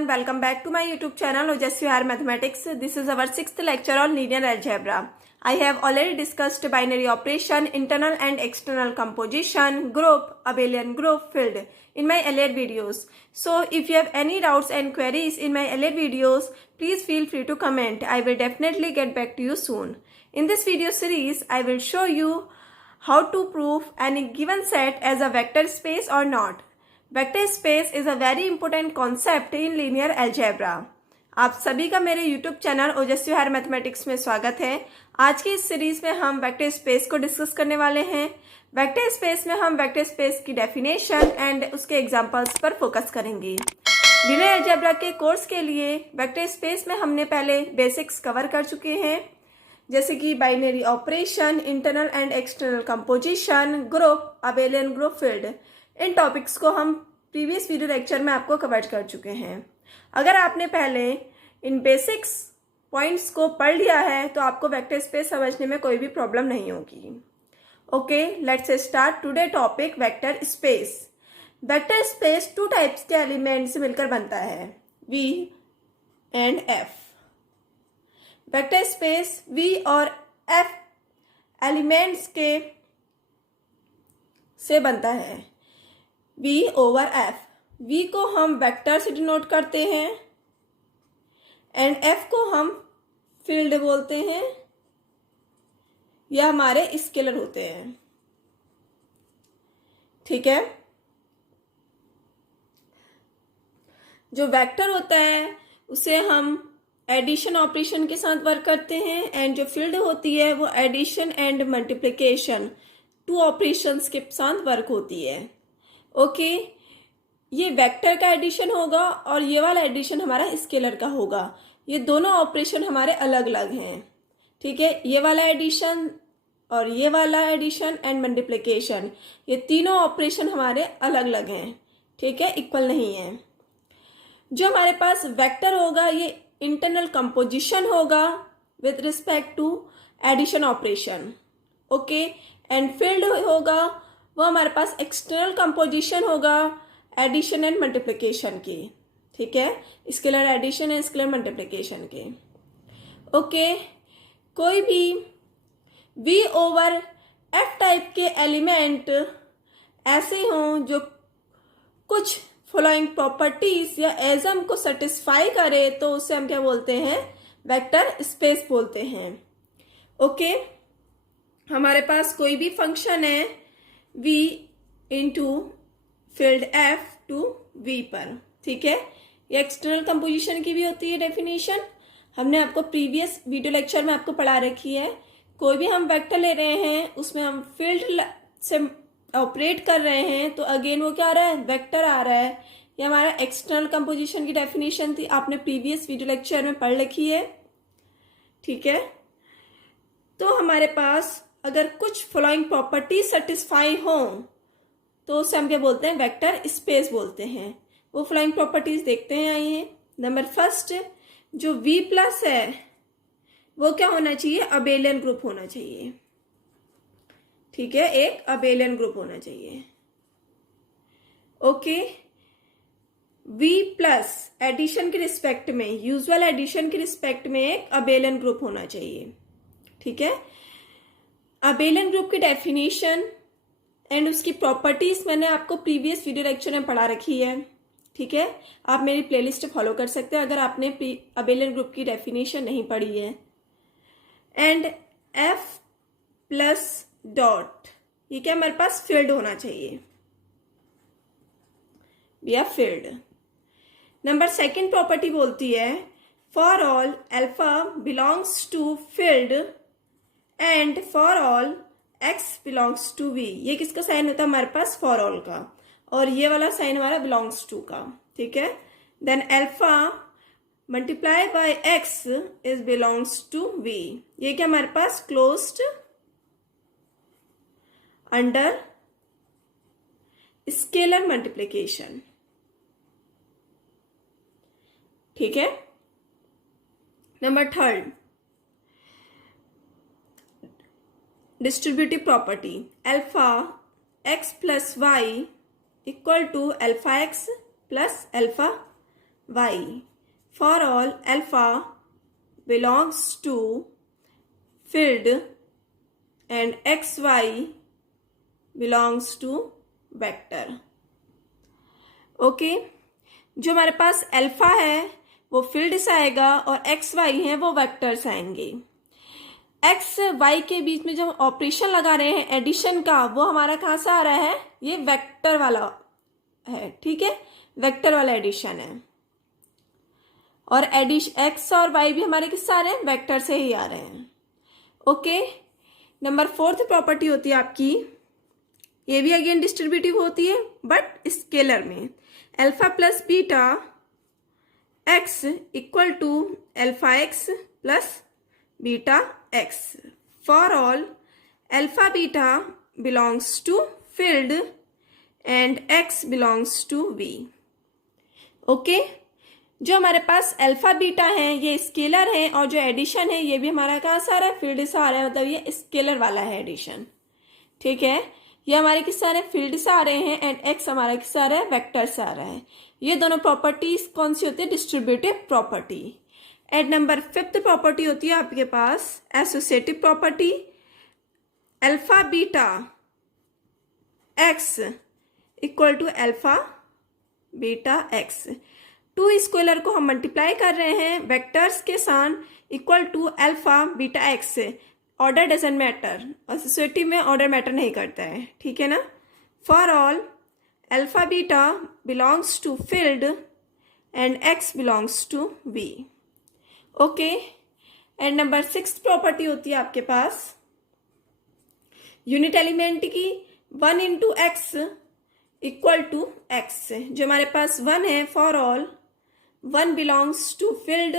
everyone, welcome back to my YouTube channel Ojasvi Higher Mathematics. This is our 6th lecture on linear algebra. I have already discussed binary operation, internal and external composition, group, abelian group, field in my earlier videos. So if you have any doubts and queries in my earlier videos, please feel free to comment. I will definitely get back to you soon. In this video series, I will show you how to prove any given set as a vector space or not. Vector space is a very important concept in linear algebra. आप सभी का मेरे YouTube channel ओजस्वी higher mathematics में स्वागत है। आज की इस सीरीज में हम वेक्टर स्पेस को डिस्कस करने वाले हैं। वेक्टर स्पेस में हम वेक्टर स्पेस की डेफिनेशन एंड उसके एग्जांपल्स पर फोकस करेंगे। लीनियर अलजेब्रा के कोर्स के लिए वेक्टर स्पेस में हमने पहले बेसिक्स कवर कर चुके हैं, जैसे कि binary operation, internal and external composition, group, abelian group, field. In topics को हम प्रीवियस वीडियो लेक्चर में आपको कवर कर चुके हैं। अगर आपने पहले इन बेसिक्स पॉइंट्स को पढ़ लिया है तो आपको वेक्टर स्पेस समझने में कोई भी प्रॉब्लम नहीं होगी। Okay, let's start today topic vector space. Vector space two types के एलिमेंट से मिलकर बनता है, V and F. Vector space V और एफ एलिमेंट्स के से बनता है। V over F। V को हम वेक्टर से डिनोट करते हैं एंड F को हम फील्ड बोलते हैं, या हमारे स्केलर होते हैं। ठीक है, जो वेक्टर होता है उसे हम एडिशन ऑपरेशन के साथ वर्क करते हैं एंड जो फील्ड होती है वो addition and multiplication two operations के साथ वर्क होती है। ओके, ये वेक्टर का एडिशन होगा और ये वाला एडिशन हमारा स्केलर का होगा। ये दोनों ऑपरेशन हमारे अलग अलग हैं। ठीक है, ये वाला एडिशन और ये वाला एडिशन एंड मल्टीप्लिकेशन, ये तीनों ऑपरेशन हमारे अलग अलग हैं। ठीक है, इक्वल नहीं है। जो हमारे पास वेक्टर होगा ये इंटरनल कंपोजिशन होगा with respect to addition operation. Okay, and field होगा वो हमारे पास एक्सटर्नल कंपोजिशन होगा एडिशन एंड मल्टीप्लिकेशन की। ठीक है, scalar addition and scalar multiplication के। ओके, कोई भी V ओवर F टाइप के एलिमेंट ऐसे हों जो कुछ फॉलोइंग प्रॉपर्टीज या एजम को सेटिस्फाई करे तो उसे हम क्या बोलते हैं, वेक्टर स्पेस बोलते हैं। ओके, हमारे पास कोई भी फंक्शन है V into field F to V पर। ठीक है, ये एक्सटर्नल कंपोजिशन की भी होती है डेफिनेशन, हमने आपको प्रीवियस वीडियो लेक्चर में आपको पढ़ा रखी है। कोई भी हम वेक्टर ले रहे हैं उसमें हम फील्ड से ऑपरेट कर रहे हैं तो अगेन वो क्या आ रहा है, वेक्टर आ रहा है। ये हमारा एक्सटर्नल कंपोजिशन की डेफिनेशन थी, आपने प्रीवियस वीडियो लेक्चर में पढ़ रखी है। ठीक है, तो हमारे पास अगर कुछ फॉलोइंग प्रॉपर्टी सेटिस्फाई हो तो उसे हम क्या बोलते हैं, वेक्टर स्पेस बोलते हैं। वो फॉलोइंग प्रॉपर्टीज देखते हैं। आइए, नंबर फर्स्ट, जो V प्लस है वो क्या होना चाहिए, अबेलियन ग्रुप होना चाहिए। ठीक है, एक अबेलियन ग्रुप होना चाहिए। ओके, V प्लस एडिशन के रिस्पेक्ट में, यूजुअल एडिशन के रिस्पेक्ट में एक अबेलियन ग्रुप होना चाहिए। ठीक है, अबेलियन ग्रुप की डेफिनेशन एंड उसकी प्रॉपर्टीज मैंने आपको प्रीवियस वीडियो लेक्चर में पढ़ा रखी है। ठीक है, आप मेरी प्लेलिस्ट फॉलो कर सकते हैं अगर आपने अबेलियन ग्रुप की डेफिनेशन नहीं पढ़ी है। एंड F प्लस डॉट, ये क्या हमारे पास फील्ड होना चाहिए, या फील्ड। नंबर सेकंड प्रॉपर्टी बोलती है for all alpha belongs to field and for all x belongs to v। ये किसका साइन होता है हमारे पास, फॉर ऑल का, और ये वाला साइन हमारा बिलोंग्स टू का। ठीक है, then alpha multiply by x is belongs to v। ये क्या हमारे पास, क्लोज्ड अंडर स्केलर मल्टीप्लिकेशन। ठीक है, number third, distributive property alpha x plus y equal to alpha x plus alpha y. For all alpha belongs to filled and xy belongs to vector. Okay जो हमारे पास alpha है वो field से आएगा और x Y है वो vector से आएंगे. एक्स वाई के बीच में जो ऑपरेशन लगा रहे हैं एडिशन का वो हमारा कहाँ से आ रहा है, ये वेक्टर वाला है. ठीक है, वेक्टर वाला एडिशन है. और एडिशन एक्स और वाई भी हमारे किससे आ रहे हैं, वेक्टर से ही आ रहे हैं. ओके नंबर 4th प्रॉपर्टी होती है आपकी, ये भी अगेन डिस्ट्रीब्यूटिव होती है बट स्केलर में. Alpha plus beta x equal to alpha x plus beta x. For all alpha beta belongs to field and x belongs to V. Okay जो हमारे पास अल्फा बीटा है ये स्केलर है और जो एडिशन है ये भी हमारा कहाँ से आ रहा है, फील्ड से आ रहा है. मतलब ये स्केलर वाला है एडिशन. ठीक है, ये हमारे किससे आ रहे हैं, फील्ड से आ रहे हैं एंड एक्स हमारा किससे आ रहा है, वेक्टर से आ रहा है. ये दोनों प्रॉपर्टीज कौन सी होती है, distributive property. And number 5th property होती है आपके पास associative property. Alpha beta x equal to alpha beta X. 2 scalar को हम मल्टीप्लाई कर रहे हैं वेक्टर्स के साथ equal to alpha beta X. Order doesn't matter, associative में ऑर्डर मैटर नहीं करता है. ठीक है ना. For all alpha beta belongs to field and x belongs to V. Okay and number 6th property होती है आपके पास यूनिट एलिमेंट की 1 into x equal to x. जो हमारे पास 1 है, for all 1 belongs to field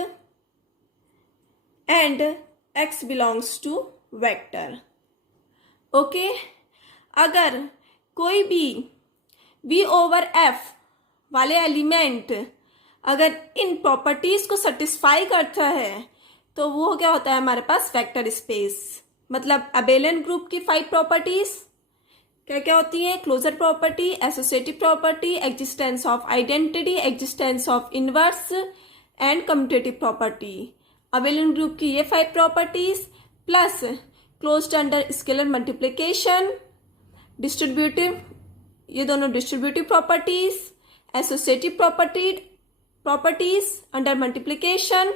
and x belongs to vector. Okay अगर कोई भी v ओवर f वाले एलिमेंट अगर इन प्रॉपर्टीज को सेटिस्फाई करता है तो वो क्या होता है हमारे पास, वेक्टर स्पेस. मतलब अबेलियन ग्रुप की 5 प्रॉपर्टीज क्या क्या होती हैं, closure property, associative property, existence of identity, existence of inverse and commutative property. Abelian group की ये 5 properties plus closed under scalar multiplication, distributive, ये दोनों distributive properties, associative properties under multiplication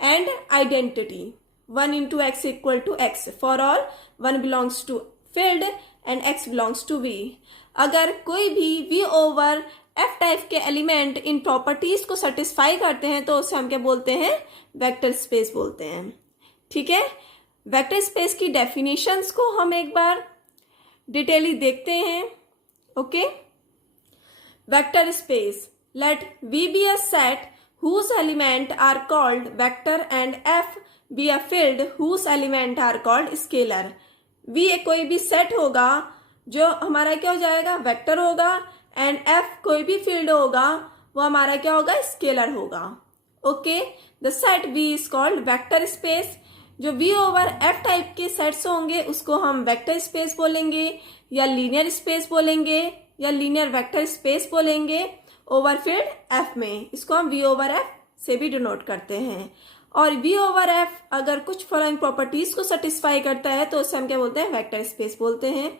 and identity. 1 into x equal to x. For all 1 belongs to field and x belongs to v. अगर कोई भी v over f type के element in properties को satisfy करते हैं तो उसे हम क्या बोलते हैं, वेक्टर स्पेस बोलते हैं. ठीक है, वेक्टर स्पेस की डेफिनेशंस को हम एक बार डिटेली देखते हैं. Okay vector space, let V be a set whose element are called vector and F be a field whose element are called scalar. V कोई भी सेट होगा जो हमारा क्या हो जाएगा, वेक्टर होगा एंड F कोई भी फील्ड होगा वो हमारा क्या होगा, स्केलर होगा. Okay the set V is called vector space. जो V ओवर F टाइप के सेट्स होंगे उसको हम वेक्टर स्पेस बोलेंगे या लीनियर स्पेस बोलेंगे या लीनियर वेक्टर स्पेस बोलेंगे ओवर फील्ड F में. इसको हम V ओवर F से भी डिनोट करते हैं. और V ओवर F अगर कुछ फॉलोइंग प्रॉपर्टीज को सेटिस्फाई करता है तो उसे हम क्या बोलते हैं, वेक्टर स्पेस बोलते हैं.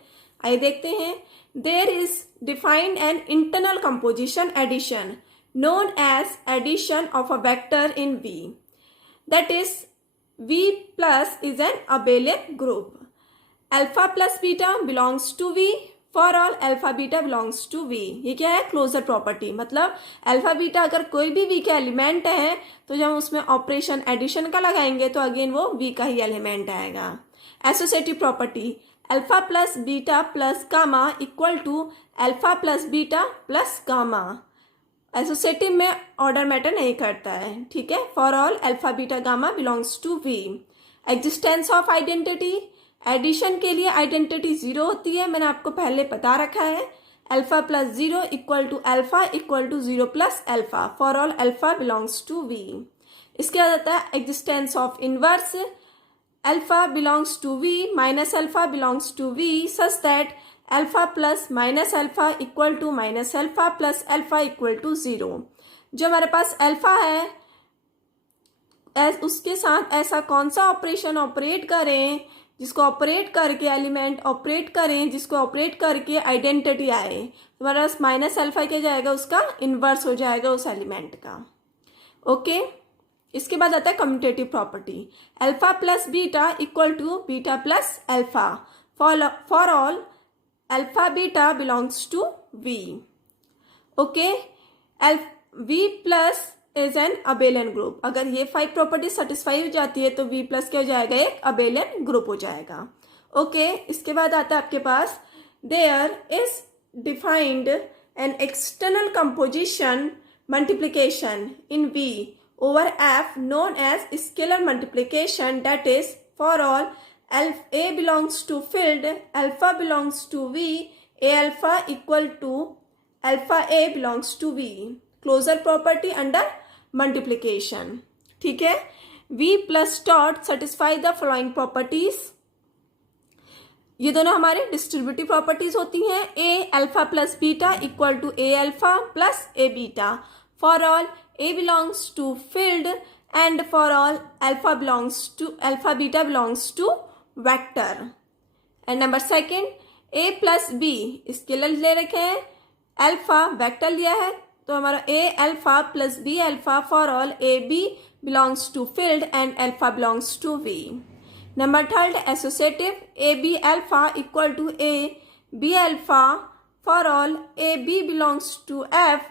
आइए देखते हैं. There is defined an internal composition addition known as addition of a vector in V. That is V plus is an abelian group. Alpha plus beta belongs to V. For all alpha beta belongs to V. ये क्या है, closure property. मतलब alpha beta अगर कोई भी V का element है तो जब हम उसमें ऑपरेशन एडिशन का लगाएंगे तो अगेन वो V का ही एलिमेंट आएगा. Associative property, alpha plus beta plus gamma equal to alpha plus beta plus gamma. Associative में ऑर्डर मैटर नहीं करता है. ठीक है, for all alpha beta gamma belongs to V. Existence of identity, addition के लिए आइडेंटिटी 0 होती है, मैंने आपको पहले बता रखा है. Alpha plus 0 equal to alpha equal to 0 plus alpha. For all alpha belongs to V. इसके बाद आता है existence of inverse. Alpha belongs to V minus alpha belongs to V such that alpha plus minus alpha equal to minus alpha plus alpha equal to 0. जो हमारे पास alpha है उसके साथ ऐसा कौन सा ऑपरेशन ऑपरेट करें जिसको ऑपरेट करके एलिमेंट ऑपरेट करें जिसको ऑपरेट करके आइडेंटिटी आए। हमारे पास माइनस अल्फा क्या जाएगा, उसका इन्वर्स हो जाएगा उस एलिमेंट का। ओके, इसके बाद आता है commutative property. Alpha plus beta equal to beta plus alpha for all alpha beta belongs to V. Okay, V plus is an abelian group. अगर ये 5 प्रॉपर्टी सेटिस्फाई हो जाती है तो वी प्लस क्या हो जाएगा, एक अबेलियन ग्रुप हो जाएगा। ओके, इसके बाद आता है आपके पास there is defined an external composition multiplication in V over f known as scalar multiplication, that is for all a belongs to field alpha belongs to v, a alpha equal to alpha a belongs to v, closure property under multiplication। ठीक है, v plus dot satisfy the following properties। ये दोनों हमारे distributive properties होती हैं। a alpha plus beta equal to a alpha plus a beta for all a belongs to field and for all alpha beta belongs to vector। and number second a plus b scalar ले रखे हैं, alpha vector लिया है, तो हमारा a alpha plus b alpha for all a b belongs to field and alpha belongs to v। Number third associative a b alpha equal to a b alpha for all a b belongs to f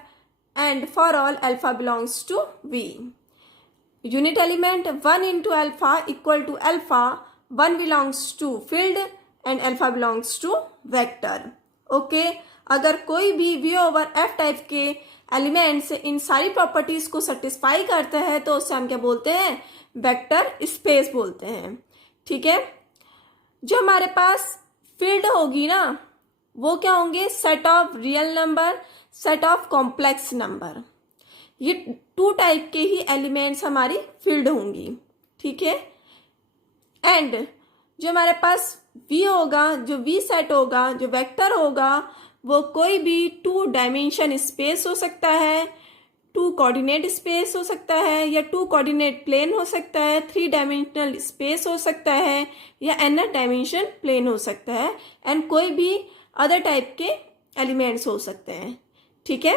and for all alpha belongs to v। unit element 1 into alpha equal to alpha 1 belongs to field and alpha belongs to vector। Okay, अगर कोई भी v over f type के elements in सारी properties को satisfy करता है तो उससे हम क्या बोलते हैं, वेक्टर स्पेस बोलते हैं। ठीक है, जो हमारे पास फील्ड होगी ना वो क्या होंगे, set of real number, set of complex number. ये 2 टाइप के ही एलिमेंट्स हमारी फील्ड होंगी। ठीक है, एंड जो हमारे पास v होगा, जो v सेट होगा, जो वेक्टर होगा, वो कोई भी 2 डायमेंशन स्पेस हो सकता है, 2 कोऑर्डिनेट स्पेस हो सकता है, या 2 कोऑर्डिनेट प्लेन हो सकता है, 3 डायमेंशनल स्पेस हो सकता है, या nth डायमेंशन प्लेन हो सकता है, एंड कोई भी अदर टाइप के एलिमेंट्स हो सकते हैं। ठीक है,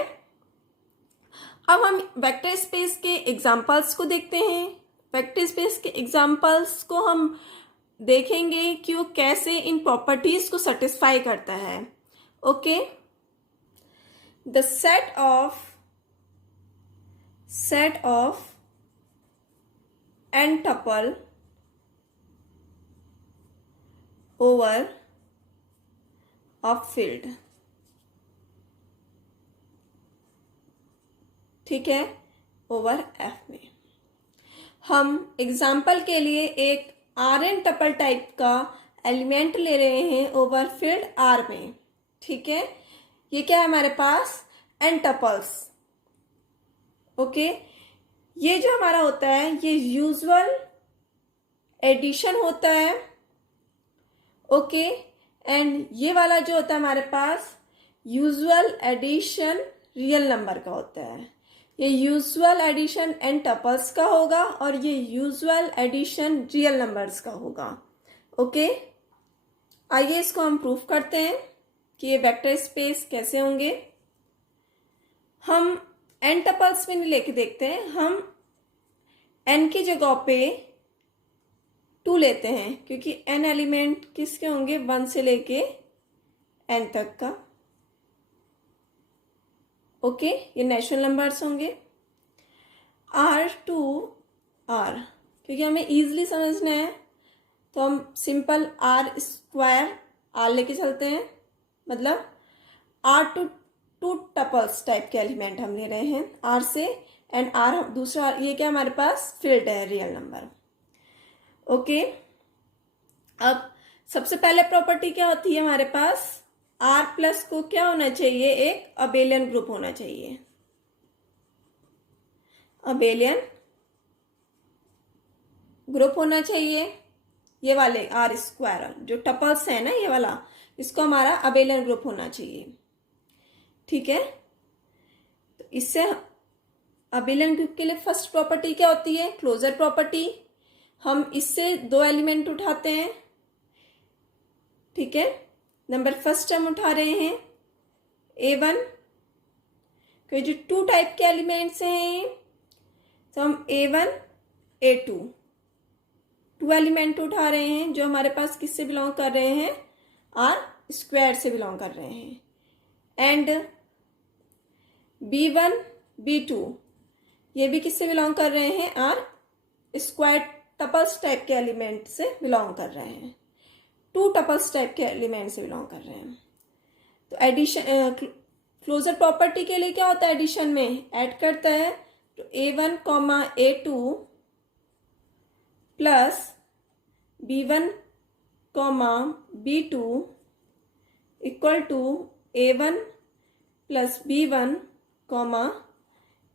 अब हम वेक्टर स्पेस के एग्जांपल्स को देखते हैं। वेक्टर स्पेस के एग्जांपल्स को हम देखेंगे कि वो कैसे इन प्रॉपर्टीज को सेटिस्फाई करता है। Okay, the set of n tuple over of field. ठीक है, ओवर एफ में हम एग्जाम्पल के लिए एक Rn टपल टाइप का एलिमेंट ले रहे हैं ओवर फील्ड R में। ठीक है, ये क्या है हमारे पास, n टपल्स। ओके, ये जो हमारा होता है ये यूजुअल एडिशन होता है। ओके, एंड ये वाला जो होता है हमारे पास यूजुअल एडिशन रियल नंबर का होता है। ये यूजुअल एडिशन n टपल्स का होगा और ये यूजुअल एडिशन रियल नंबर्स का होगा। ओके, आइए इसको हम प्रूफ करते हैं कि ये वेक्टर स्पेस कैसे होंगे। हम n टपल्स में नहीं लेके देखते हैं, हम n की जगह पे 2 लेते हैं क्योंकि n एलिमेंट किसके होंगे, 1 से लेके n तक का। ओके, ये नेचुरल नंबर्स होंगे। R to R, क्योंकि हमें इजीली समझना है तो हम सिंपल R स्क्वायर R लेके चलते हैं, मतलब R to 2 टपल्स टाइप के एलिमेंट हम ले रहे हैं R से, एंड R दूसरा, ये क्या हमारे पास फील्ड है, रियल नंबर। ओके, अब सबसे पहले प्रॉपर्टी क्या होती है हमारे पास, R प्लस को क्या होना चाहिए, एक अबेलियन ग्रुप होना चाहिए। अबेलियन ग्रुप होना चाहिए, ये वाले R स्क्वायर जो टपल्स है ना ये वाला, इसको हमारा अबेलियन ग्रुप होना चाहिए। ठीक है, तो इससे अबेलियन ग्रुप के लिए फर्स्ट प्रॉपर्टी क्या होती है? Closure property. हम इससे दो एलिमेंट उठाते हैं, ठीक है। नंबर फर्स्ट हम उठा रहे हैं A1, क्योंकि जो टू टाइप के एलिमेंट्स हैं, तो हम A1 A2 टू एलिमेंट उठा रहे हैं जो हमारे पास किससे बिलोंग कर रहे हैं? आर स्क्वायर से बिलोंग कर रहे हैं। एंड B1 B2 ये भी किससे बिलोंग कर रहे हैं? आर स्क्वायर टपल्स टाइप के एलिमेंट से बिलोंग कर रहे हैं, टू टपल्स टाइप के एलिमेंट से बिलोंग कर रहे हैं। तो एडिशन क्लोजर प्रॉपर्टी के लिए क्या होता है? एडिशन में ऐड करता है, तो A1 A2 plus B1 B2 equal to A1 plus B1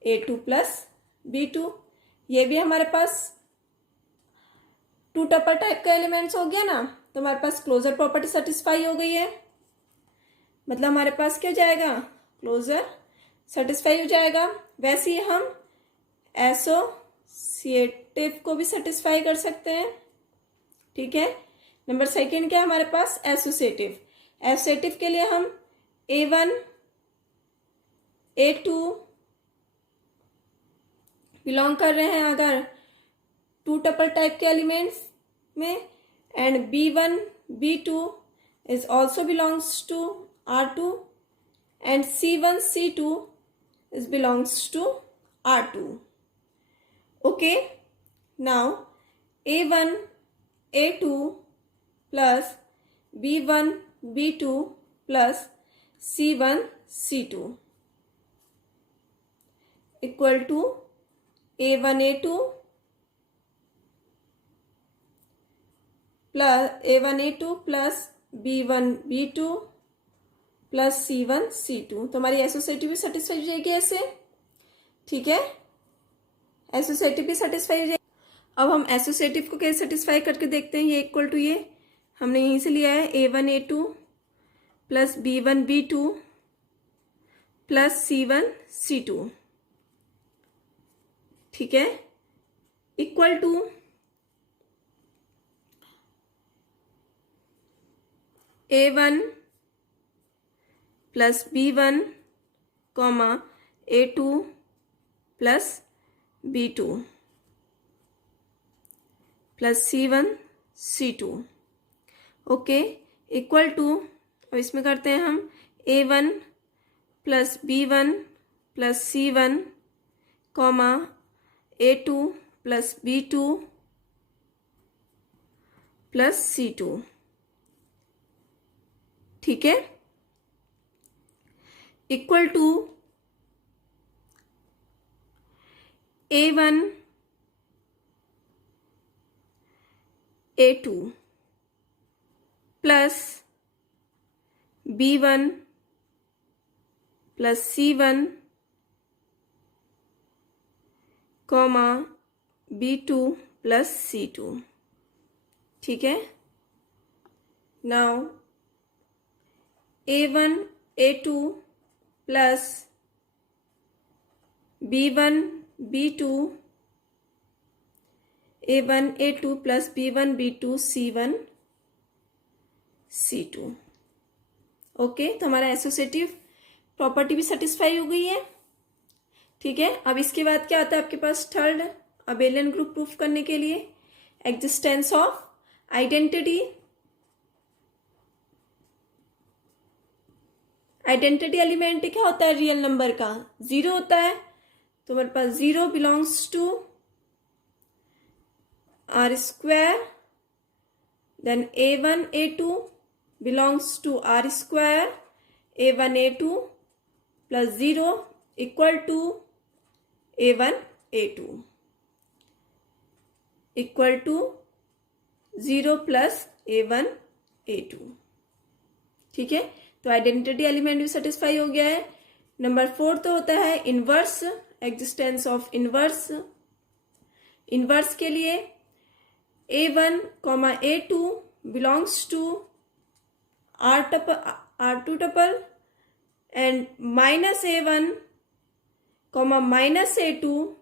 A2 plus B2। ये भी हमारे पास टू टपल टाइप का एलिमेंट्स हो गया ना, तो हमारे पास क्लोजर प्रॉपर्टी सेटिस्फाई हो गई है। मतलब हमारे पास क्या जाएगा? क्लोजर सेटिस्फाई हो जाएगा। वैसे ही हम एसोसिएटिव को भी सेटिस्फाई कर सकते हैं, ठीक है। नंबर सेकंड क्या है हमारे पास? एसोसिएटिव। एसोसिएटिव के लिए हम A1 A2 बिलोंग कर रहे हैं अगर टू टपल टाइप के एलिमेंट्स में, and B1 B2 is also belongs to R2 and C1 C2 is belongs to R2. Okay, now A1 A2 plus B1 B2 plus C1 C2 equal to A1 A2 plus A1 A2 plus B1 B2 plus C1 C2। तो हमारी associative भी satisfy हो जाएगी ऐसे, ठीक है। Associative भी satisfy हो जाएगी। अब हम एसोसिएटिव को कैसे सेटिस्फाई करके देखते हैं। ये इक्वल टू ये हमने यहीं से लिया है A1 A2 plus B1 B2 plus C1 C2, ठीक है, equal to A1 plus B1 A2 plus B2 plus C1 C2, okay, equal to, अब इसमें करते हैं हम A1 plus B1 plus C1 A2 plus B2 plus C2, ठीक है, equal to A1 A2 plus B1 plus C1 B2 plus C2, ठीक है। Now A1 A2 plus B1 B2 A1 A2 plus B1 B2 C1 C2, okay. तो हमारा associative property भी satisfy हो गई है, ठीक है। अब इसके बाद क्या आता है आपके पास? थर्ड अबेलियन ग्रुप प्रूफ करने के लिए existence of identity. Identity element क्या होता है? रियल नंबर का जीरो होता है। तो हमारे पास zero belongs to R square, then A1 A2 belongs to R square A1 A2 plus zero equal to A1 A2 equal to zero plus A1 A2, ठीक है। तो आइडेंटिटी एलिमेंट भी सेटिस्फाई हो गया है। नंबर 4 तो होता है inverse, existence of inverse. Inverse के लिए A1 A2 belongs to R2 tuple and minus A1 comma minus A2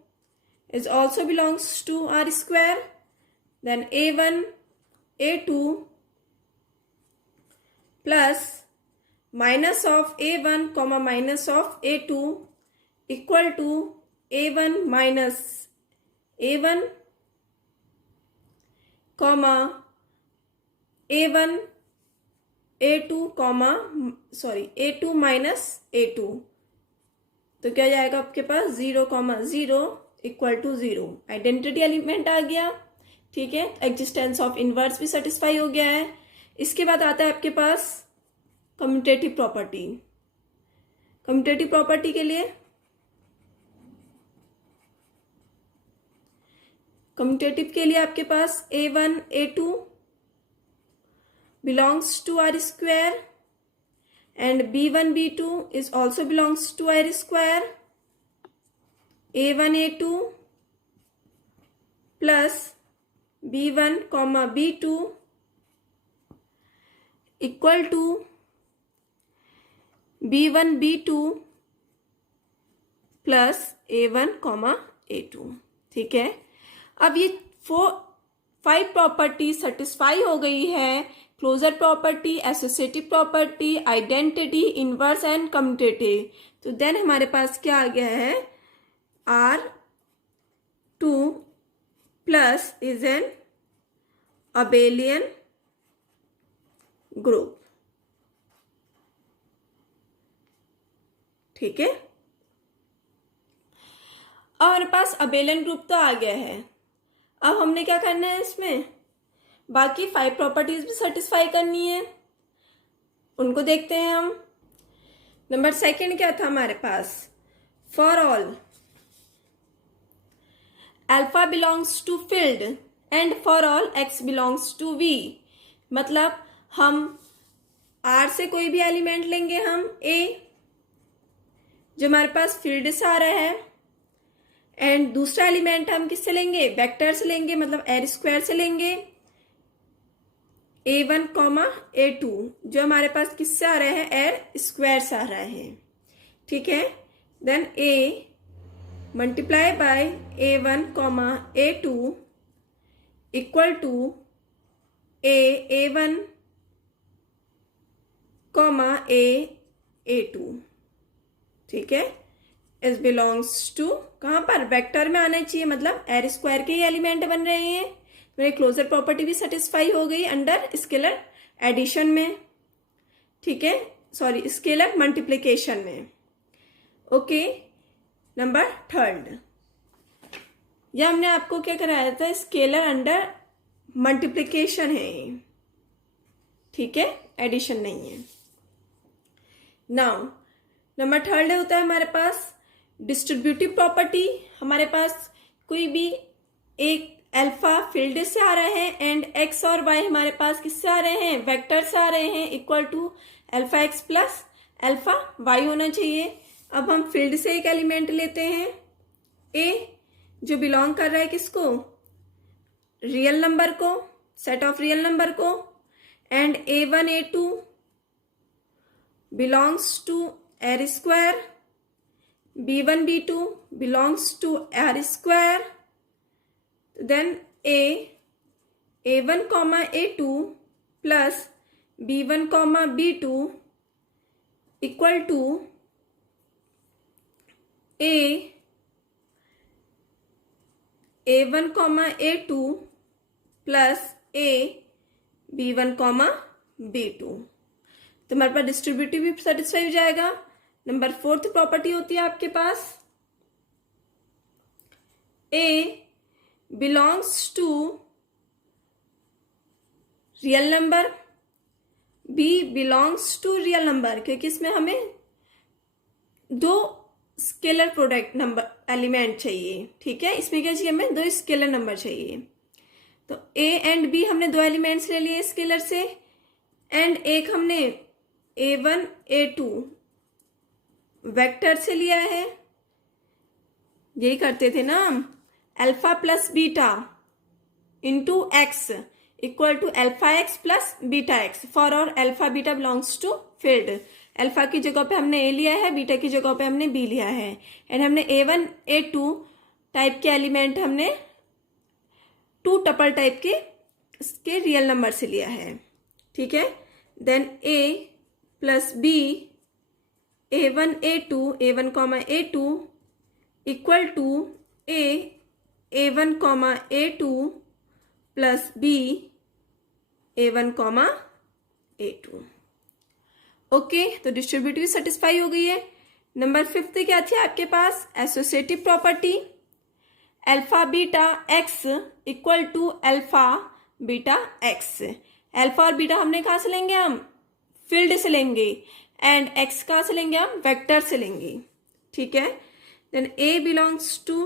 is also belongs to R square. Then A1 A2 plus minus of A1 comma minus of A2 equal to A1 minus A1 comma A1 A2 comma A2 minus A2, तो क्या जाएगा आपके पास 0,0 equal to 0। Identity element आ गया, ठीक है। Existence of inverse भी satisfy हो गया है। इसके बाद आता है आपके पास कम्यूटेटिव प्रॉपर्टी। कम्यूटेटिव प्रॉपर्टी के लिए आपके पास A1 A2 belongs to R square and B1 B2 is also belongs to R square. A1 A2 plus B1 comma B2 equal to B1 B2 plus A1 comma A2, ठीक है। अब ये 5 property satisfy हो गई है। Closure property, associative property, identity, inverse and commutative. तो then हमारे पास क्या आ गया है, R2 plus is an abelian group, ठीक है। और हमारे पास अबेलियन ग्रुप तो आ गया है। अब हमने क्या करना है, इसमें बाकी 5 प्रॉपर्टीज भी सेटिस्फाई करनी है, उनको देखते हैं हम। नंबर 2 क्या था हमारे पास, for all alpha belongs to field and for all x belongs to V. मतलब हम आर से कोई भी एलिमेंट लेंगे, हम ए जो हमारे पास फील्ड से आ रहा है, एंड दूसरा एलिमेंट हम किससे लेंगे, वेक्टर से लेंगे, मतलब एर स्क्वायर से लेंगे। A1 कॉमा A2 जो हमारे पास किससे आ रहा है, एर स्क्वायर से आ रहा है, ठीक है। Then A multiply by A1 comma A2 equal to A1 comma A2, ठीक है। इज बिलोंग्स टू कहाँ पर, वेक्टर में आना चाहिए, मतलब एर स्क्वायर के ही एलिमेंट बन रहे हैं। मेरी क्लोजर प्रॉपर्टी भी सेटिस्फाई हो गई अंडर स्केलर एडिशन में, ठीक है, सॉरी स्केलर मल्टीप्लिकेशन में। ओके, नंबर 3 यह हमने आपको क्या कराया था, स्केलर अंडर मल्टीप्लिकेशन है, ठीक है, एडिशन नहीं है। नाउ नंबर 3 होता है हमारे पास डिस्ट्रीब्यूटिव प्रॉपर्टी। हमारे पास कोई भी एक अल्फा फील्ड से आ रहा है एंड एक्स और वाई हमारे पास किससे आ रहे हैं, वेक्टर से आ रहे हैं, equal to alpha x plus alpha y होना चाहिए। अब हम फील्ड से एक एलिमेंट लेते हैं ए, जो बिलोंग कर रहा है किसको, रियल नंबर को, सेट ऑफ रियल नंबर को, and A1 A2 belongs to R square, B1 B2 belongs to R square. Then A1 comma A2 plus B1 comma B2 equal to A1 comma A2 plus B1 comma B2। तो हमारे पास distributive भी satisfy हो जाएगा। Number 4 property होती है आपके पास, A belongs to real number, B belongs to real number, क्योंकि इसमें हमें 2 स्केलर प्रोडक्ट नंबर एलिमेंट चाहिए, ठीक है। इसमें क्या चाहिए, हमें 2 स्केलर नंबर चाहिए। तो A एंड B हमने 2 एलिमेंट्स ले लिए स्केलर से, एंड एक हमने A1 A2 वेक्टर से लिया है। यही करते थे ना हम, alpha plus beta into x equal to alpha x plus beta x, for और alpha beta belongs to field. Alpha की जगह पे हमने ए लिया है, बीटा की जगह पे हमने बी लिया है, एंड हमने A1 A2 टाइप के एलिमेंट हमने 2 टपल टाइप के इसके रियल नंबर से लिया है, ठीक है। Then A plus B A1 A2 A1 comma A2 equal to A1 comma A2 plus B A1 comma A2। Okay, तो डिस्ट्रीब्यूटिव सेटिस्फाई हो गई है। नंबर 5 क्या थी आपके पास? Associative property alpha beta x equal to alpha beta x. Alpha और beta हमने कहाँ से लेंगे? हम फील्ड से लेंगे, एंड एक्स कहाँ से लेंगे? हम वेक्टर से लेंगे, ठीक है। Then a belongs to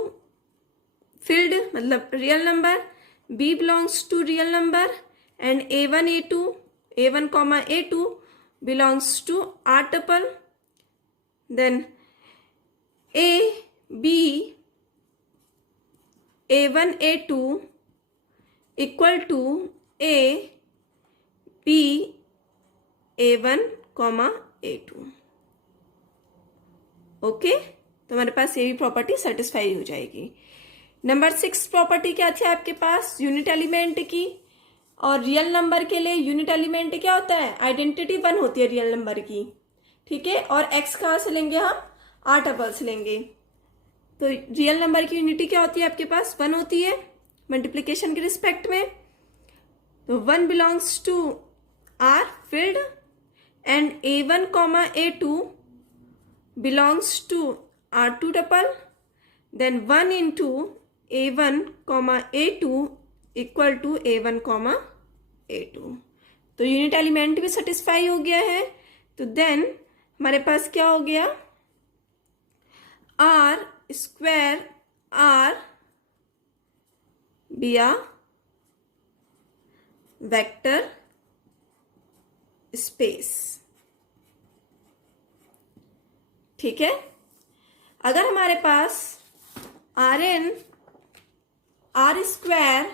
field मतलब real number, b belongs to real number, and A1 A2 A1 comma A2 belongs to R tuple. Then A B A1 A2 equal to A B A1 comma A2। Okay, तो हमारे पास ये भी property satisfy हो जाएगी। Number 6 property क्या थी आपके पास? यूनिट एलिमेंट की, और रियल नंबर के लिए यूनिट एलिमेंट क्या होता है? आइडेंटिटी 1 होती है रियल नंबर की, ठीक है। और एक्स कहाँ से लेंगे? हम आर टपल से लेंगे। तो रियल नंबर की यूनिटी क्या होती है आपके पास? 1 होती है मल्टीप्लिकेशन के रिस्पेक्ट में। तो 1 belongs to R field, and A1 comma A2 belongs to R2 tuple. Then 1 into A1 comma A2 equal to A1 comma A2। तो यूनिट एलिमेंट भी सेटिस्फाई हो गया है। तो देन हमारे पास क्या हो गया? आर स्क्वायर आर बिया वेक्टर स्पेस, ठीक है। अगर हमारे पास Rn आर स्क्वायर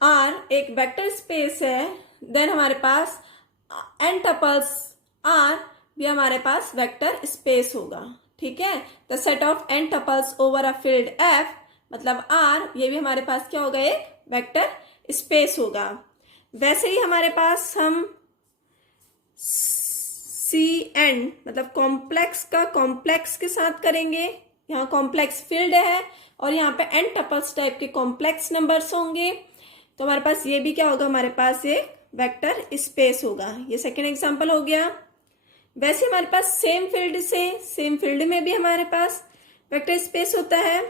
आर एक वेक्टर स्पेस है, देन हमारे पास एन टपल्स आर भी हमारे पास वेक्टर स्पेस होगा, ठीक है। The set of n tuples over a field F मतलब आर, ये भी हमारे पास क्या होगा? एक वेक्टर स्पेस होगा। वैसे ही हमारे पास हम सी एन मतलब कॉम्प्लेक्स का कॉम्प्लेक्स के साथ करेंगे। यहाँ कॉम्प्लेक्स फील्ड है और यहाँ पे एन टपल्स टाइप के कॉम्प्लेक्स नंबर्स होंगे, तो हमारे पास ये भी क्या होगा? हमारे पास एक वेक्टर स्पेस होगा। ये सेकेंड एग्जांपल हो गया। वैसे हमारे पास सेम फील्ड में भी हमारे पास वेक्टर स्पेस होता है।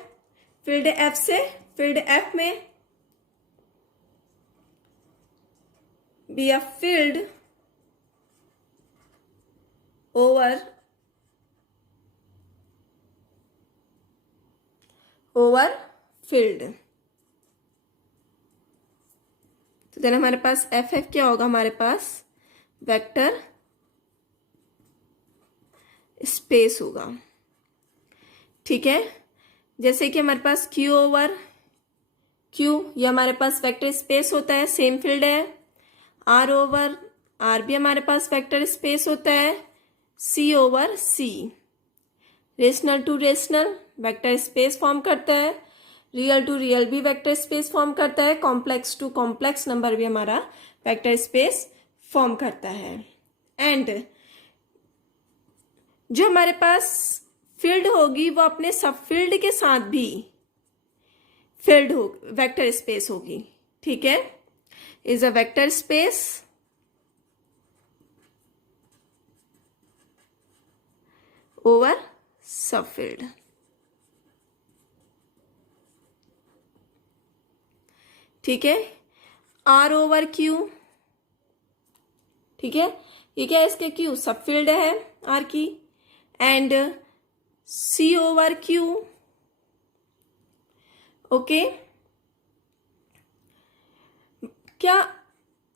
फील्ड एफ से फील्ड एफ में be a field over field. तो देन हमारे पास एफ एफ क्या होगा? हमारे पास वेक्टर स्पेस होगा, ठीक है। जैसे कि हमारे पास क्यू ओवर क्यू, ये हमारे पास वेक्टर स्पेस होता है, सेम फील्ड है। आर ओवर आर भी हमारे पास वेक्टर स्पेस होता है। C over C rational to rational vector space form करता है। रियल टू रियल भी वेक्टर स्पेस फॉर्म करता है। कॉम्प्लेक्स टू कॉम्प्लेक्स नंबर भी हमारा वेक्टर स्पेस फॉर्म करता है। एंड जो हमारे पास फील्ड होगी वो अपने सब फील्ड के साथ भी फील्ड हो वेक्टर स्पेस होगी, ठीक है। Is a vector space over सब फील्ड, ठीक है। आर ओवर क्यू, ठीक है। ये क्या है? इसके क्यू सब फील्ड है आर की। And C over Q, okay. क्या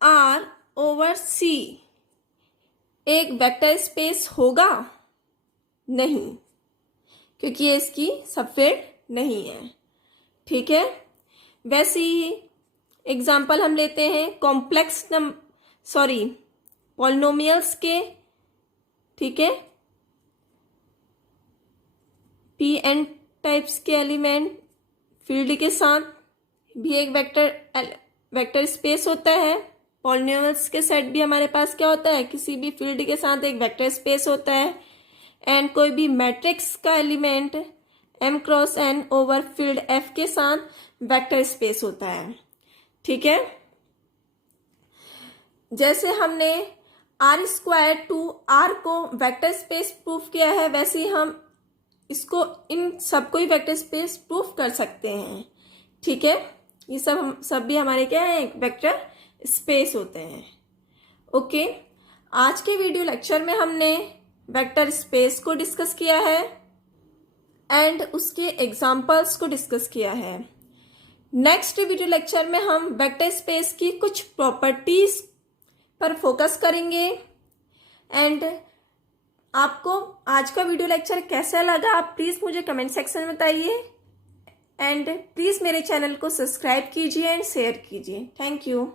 आर ओवर सी एक वेक्टर स्पेस होगा? नहीं, क्योंकि ये इसकी सबफील्ड नहीं है, ठीक है। वैसे ही एग्जाम्पल हम लेते हैं पॉलिनोमियल्स के, ठीक है, पी एन टाइप्स के एलिमेंट फील्ड के साथ भी एक वेक्टर स्पेस होता है। पॉलिनोमियल्स के सेट भी हमारे पास क्या होता है, किसी भी फील्ड के साथ एक वेक्टर स्पेस होता है। एंड कोई भी मैट्रिक्स का element m cross n over field f के साथ वेक्टर स्पेस होता है, ठीक है। जैसे हमने r स्क्वायर टू r को वेक्टर स्पेस प्रूफ किया है, वैसे ही हम इसको इन सबको ही वेक्टर स्पेस प्रूफ कर सकते हैं, ठीक है। ये सब भी हमारे क्या है, वेक्टर स्पेस होते हैं। ओके, आज के वीडियो लेक्चर में हमने वेक्टर स्पेस को डिस्कस किया है एंड उसके एग्जाम्पल्स को डिस्कस किया है। नेक्स्ट वीडियो लेक्चर में हम वेक्टर स्पेस की कुछ प्रॉपर्टीज पर फोकस करेंगे। एंड आपको आज का वीडियो लेक्चर कैसा लगा, आप प्लीज़ मुझे कमेंट सेक्शन में बताइए। एंड प्लीज़ मेरे चैनल को सब्सक्राइब कीजिए एंड शेयर कीजिए। Thank you.